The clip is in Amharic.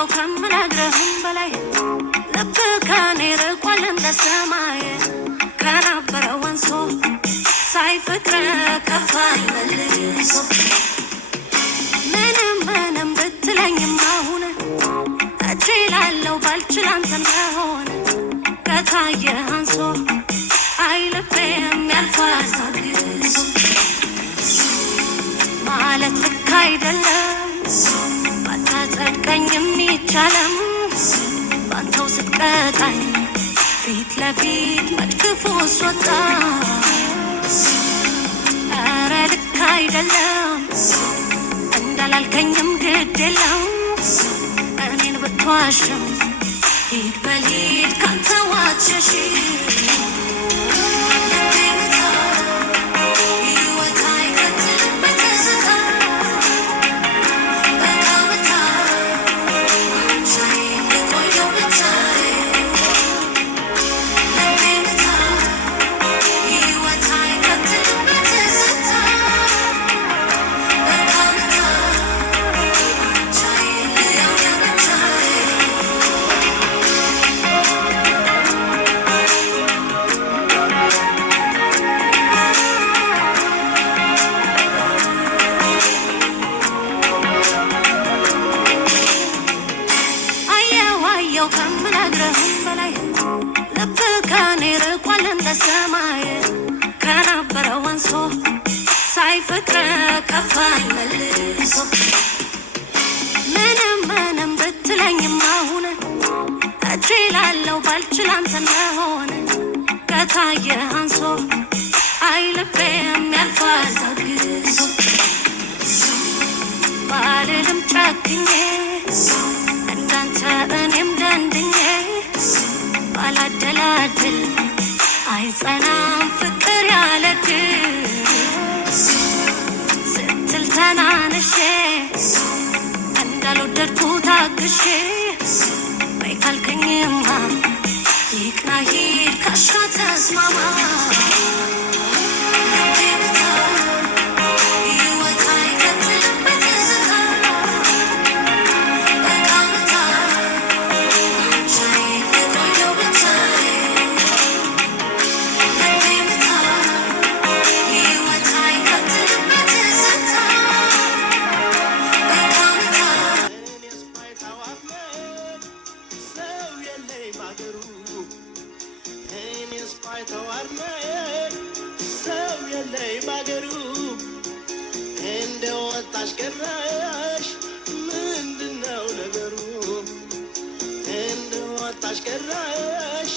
ዋየው ከምነግርህም በላይ ልብ ከኔ ርቋል እንደ ሰማይ ከነበረው አንሶ ሳይፍቅር ከፋኝ መልሶ ምንም ብትለኝም አሁን እችላለሁ ባልችል አንተን መሆን ከታየ አንሶ አይልቤም ያልፋል ታግሶ ማለት ልክ አይደለም ባታጸድቀኝም ይቻለም ባንተው ስትቀጣኝ ፊት ለፊት መድግፎ ስወጣ ኧረ ልክ አይደለም እንዳላልከኝም ግድ የለም እኔን ብትዋሽም ሂድ በሊድ ካንተ ዋትሸሺ ከምነግርህም በላይ ልብ ከኔ ርቋል እንደ ሰማይ ከነበረው አንሶ ሳይፍቅር ከፋኝ መልሶ ምንም ብትለኝም አሁን እችላለሁ ባልችል አንተን መሆን ከታየ አንሶ አይልቤም ያልፋል ታግሶ ባልልም ጨክኜ እንዳንተ እኔም ደንድኜ ባላደላድል አይጸናም ፍቅር ያለድል ስትል ተናንሼ እንዳልወደድኩ ታግሼ በይ ካልከኝማ ይቅና ሂድ ካሻ ተስማማ ሰው የለይ ባገሩ እንደው ወጣሽ ቀረሽ ምንድነው ነገሩ እንደው ወጣሽ ቀረሽ